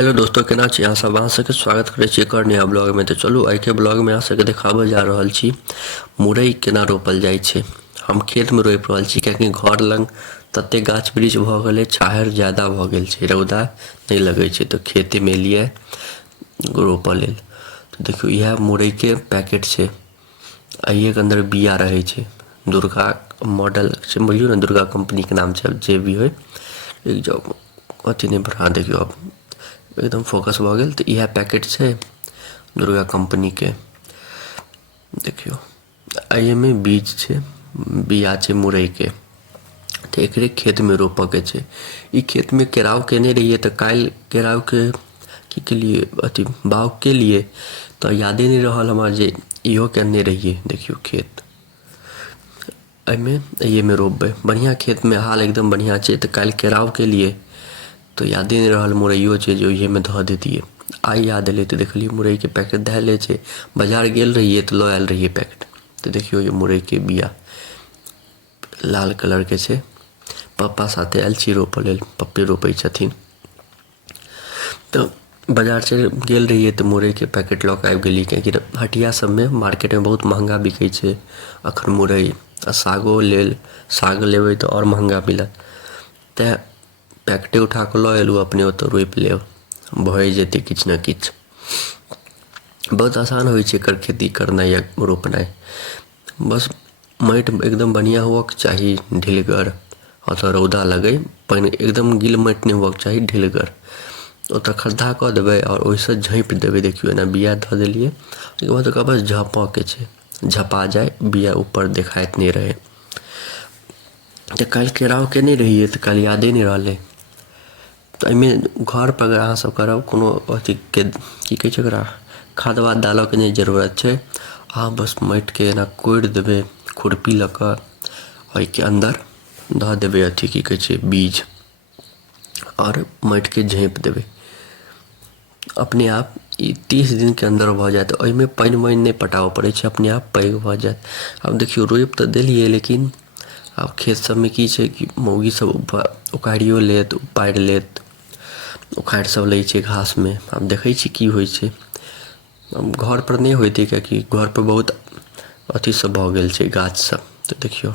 Hello दोस्तों, केना छी अहाँ सब? अहाँ सबके स्वागत करै छी एक और नया ब्लॉग में। तो चलू आइ के ब्लॉग में अहाँ सबके देखाबऽ जा रहल छी मुरई केना रोपल जाइ छै। हम खेत में रोपि रहल छी कियाकि घर लग तते गाछ वृक्ष भऽ गेलै, छाहरि ज्यादा भऽ गेल छै, रौदा नहीं लगै छै, तो खेते में लिए रोपऽ लेल। तो देखियो इएह मुरई के पैकेट छै, अहिए के अंदर बिया रहै छै। दुर्गा मॉडल छै, बुझियो ने, दुर्गा कंपनी के नाम छै, जे भी होय। एक जाओ अथी नहीं बढ़ा, देखियो अब एकदम फोकस भऽ गेल। तो इएह पैकेट छै दुर्गा कंपनी के। देखियो एहि में बीज छै, बिया छै मुरई के। तो एकरे खेत में रोपऽ के छै। ई खेत में केराव केने रहिए, तो काल्हि केराव के की केलिए, अथी बाउग के लिए, तो यादे नहीं रहल हमरा जे इहो केने रहिए। देखियो खेत एहि में रोपबै, बढ़िया खेत में हाल एकदम बढ़िया छै। तो काल्हि केराव के लिए तो यादे नहीं रहल मुरैयो छै जो इहे में धऽ देतिए। आई याद एलै तो देखलिए मुरई के पैकेट धैले छै। बाजार गेल रहिए तो लऽ आयल रहिए पैकेट। तो देखियो ये मुरई के बिया लाल कलर के छै। पप्पा साथे आयल छी रोपऽ लेल, पप्पे रोपै छथिन। तो बाजार से गेल रहिए तो मुरई के पैकेट लऽ के आबि गेलिए, कियाकि हटिया सब में मार्केट में बहुत महंगा बिकै छै अखन मुरई। आ सागो लेल, साग लेबै तो और महंगा मिलत। तेँ पैकेटे उठा के लऽ एलू, अपने ओतऽ रोपि लेब, भए जेतै किछ न किछ। बहुत आसान होइ छै एकर खेती करनाइ या रोपनाइ। बस माटि एकदम बढ़िया होवक चाही, ढिलगर, ओतऽ रौदा लगे, पानि एकदम गिल माटि नहीं होवक चाही, ढिलगर। ओतऽ खड्ढा कऽ देबै और ओहिसँ झाँपि देबै। देखियो एना बिया धऽ देलिए, ओहिके बाद ओकरा बस झाँपऽ के छै, झपा जाए, बिया ऊपर देखाइत नहीं रहे। तो काल्हि केराव केने रहिए तो काल्हि यादे नहीं रहलै। तो एहिमे घर पर अगर अहाँ सब करब, कोनो अथी के की कहै छै ओकरा, खाद वाद डालऽ के नहीं जरूरत छै। अहाँ बस माटि के एना कोड़ि देबै खुरपी लऽ कऽ, ओहिके अंदर धऽ देबै अथी की कहै छै बीज, और माटि के झाँपि देबै। अपने आप ई 30 दिन के अंदर भऽ जायत। ओहिमे पानि वानि नहीं पटाबऽ पड़ै छै, अपने आप पैघ भऽ जायत। अब देखियो रोपि तऽ देलिए, लेकिन आब खेत सब में की छै कि मौगी सब उखाड़ियो लेत, उपाड़ि लेत, उखाड़ि सब लै छै घास में। आब देखै छी की होइ छै। घर पर नहीं होइतै कियाकि घर पर बहुत अथी सब भऽ गेल छै गाछ सब। तो देखियो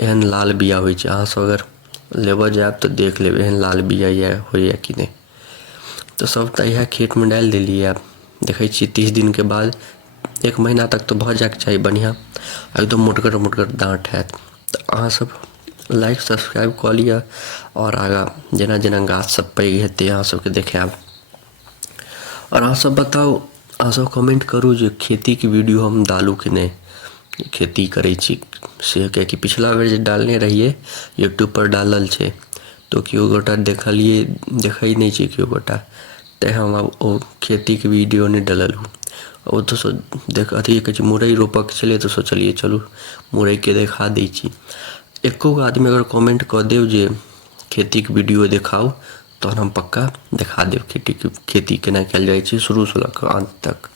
एहन लाल बिया होइ छै। अहाँ सब अगर लेबऽ जायब तो देख लेब एहन लाल बिया या होइए कि नहीं। तो सबटा इएह खेत में डालि देलिए। आब देखै छी 30 दिन के बाद, 1 महीना तक तो भऽ जायके चाही बढ़िया, एकदम मोटगर मोटगर डाँट हैत। तो अहाँ सब लाइक सब्सक्राइब कऽ लिअ, और आगाँ जेना जेना गाछ सब पैघ हेतै अहाँ सबके देखायब। और अहाँ सब बताउ, अहाँ सब कमेंट करू जे खेती के वीडियो हम डालू कि नहीं, खेती करै छी से। कियाकि पिछला बेर जे डालने रहिए यूट्यूब पर डालल छै, तो केओ गोटा देखलिए, देखै नहीं छै केओ गोटा, तेँ हम आब ओ खेती के वीडियो नहीं डाललहुँ। ओ तो देख अथी कहै छै मुरई रोपऽ के छलै, तो सोचलिए चलू मुरई के देखा दै छी। एको गो आदमी अगर कमेंट कऽ देव जे खेती के वीडियो देखाउ, तहन हम पक्का देखा देव खेती केना कयल जाइ छै शुरू से लऽ कऽ अंत तक।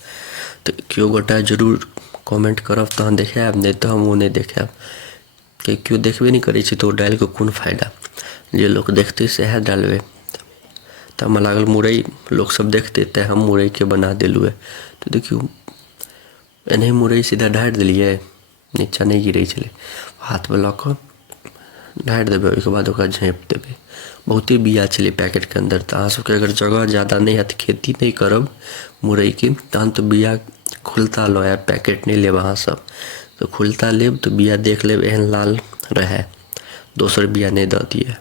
तो केओ गोटा जरूर कमेंट करब तहन देखायब, नहीं तो हम ओ नहीं देखायब। कि केओ देखबे नहीं करै छै तो डालि के कोन फायदा। जे लोक देखतै सएह डालबै। तो हमरा लागल मुरई लोक सब देखतै, तेँ हम मुरई के बना देलहुँ है। तो देखियो एनाही मुरई सीधा ढारि देलिए, नीचा नहीं गिरै छलै, हाथ में लऽ कऽ ढारि देबै, ओहिके बाद ओकरा झाँपि देबै। बहुते बिया छलै पैकेट के अंदर। तो अहाँ सबके अगर जगह ज़्यादा नहीं हैत, खेती नहीं करब मुरई के, तहन तो बिया खुलता लऽ आयब, पैकेट नहीं लेब अहाँ सब। तो खुलता लेब तो बिया देख लेब एहन लाल रहे, दोसर बिया नहीं दऽ दिए।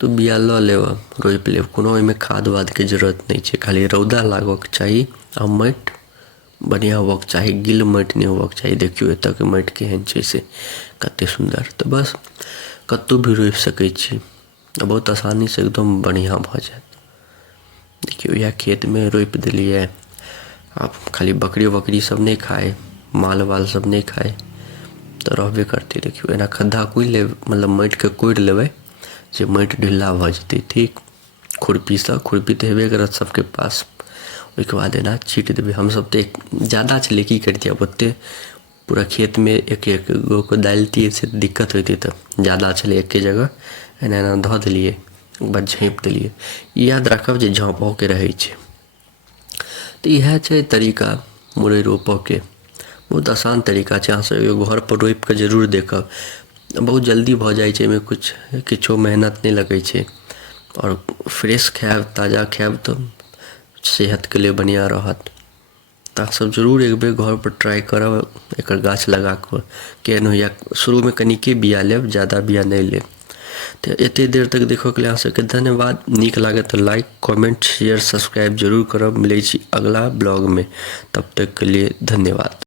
तो बिया लऽ लेब, रोपि लेब, कोनो ओहिमे खाद वाद के जरूरत नहीं छै। खाली रौदा लागक चाही आ माटि बढ़िया होबक चाही, गिल माटि नहीं होबक चाही। देखियो एतऽ के माटि केहन छै से, कते सुंदर। तो बस कतौ भी रोपि सकै छी, बहुत आसानी से एकदम बढ़िया भऽ जायत। देखियो यह खेत में रोपि देलिए। आब खाली बकरी वकरी सब नहीं खाए, माल वाल सब नहीं खाए, तो रहबे करते। देखियो एना खड्ढा कोड़ि लेब, मतलब माटि के कोड़ि लेबै जे माटि ढिल्ला भऽ जेतै। ठीक, खुरपी से, खुरपी तो हेबे करत सबके पास। ओहिके बाद एना छीट देबै। हम सब तो ज़्यादा छलै, की करितियै अब ओते पूरा खेत में एक एक गो को डालतियै से दिक्कत होइतै। तो ज़्यादा छलै एके जगह, एना एना धऽ देलिए, बाद झाँपि देलियै। याद राखब जे झाँपयके रहै छै। तऽ इएह छै तरीका मुरइ रोपयके। बहुत आसान तरीका छै, अहाँसभ एगो घरपर रोपिकऽ जरूर देखब। बहुत जल्दी भऽ जाइ छै, एहिमे किछो मेहनत नहि लगै छै। आओर फ्रेश खायब, ताजा खायब तऽ सेहतके लिए बढ़िआँ रहत। तऽ अहाँसभ जरूर एक बेर घरपर ट्राइ करब एकर गाछ लगा कऽ। केहन होइए, शुरूमे कनिके बिया लेब, ज़्यादा बिया नहि लेब। तऽ एतेक देर तक देखयके लिए अहाँसभके धन्यवाद। नीक लागत तऽ लाइक, कमेंट, शेयर, सब्सक्राइब जरूर करब। मिलै छी अगला ब्लॉगमे, तब तक के लिए धन्यवाद।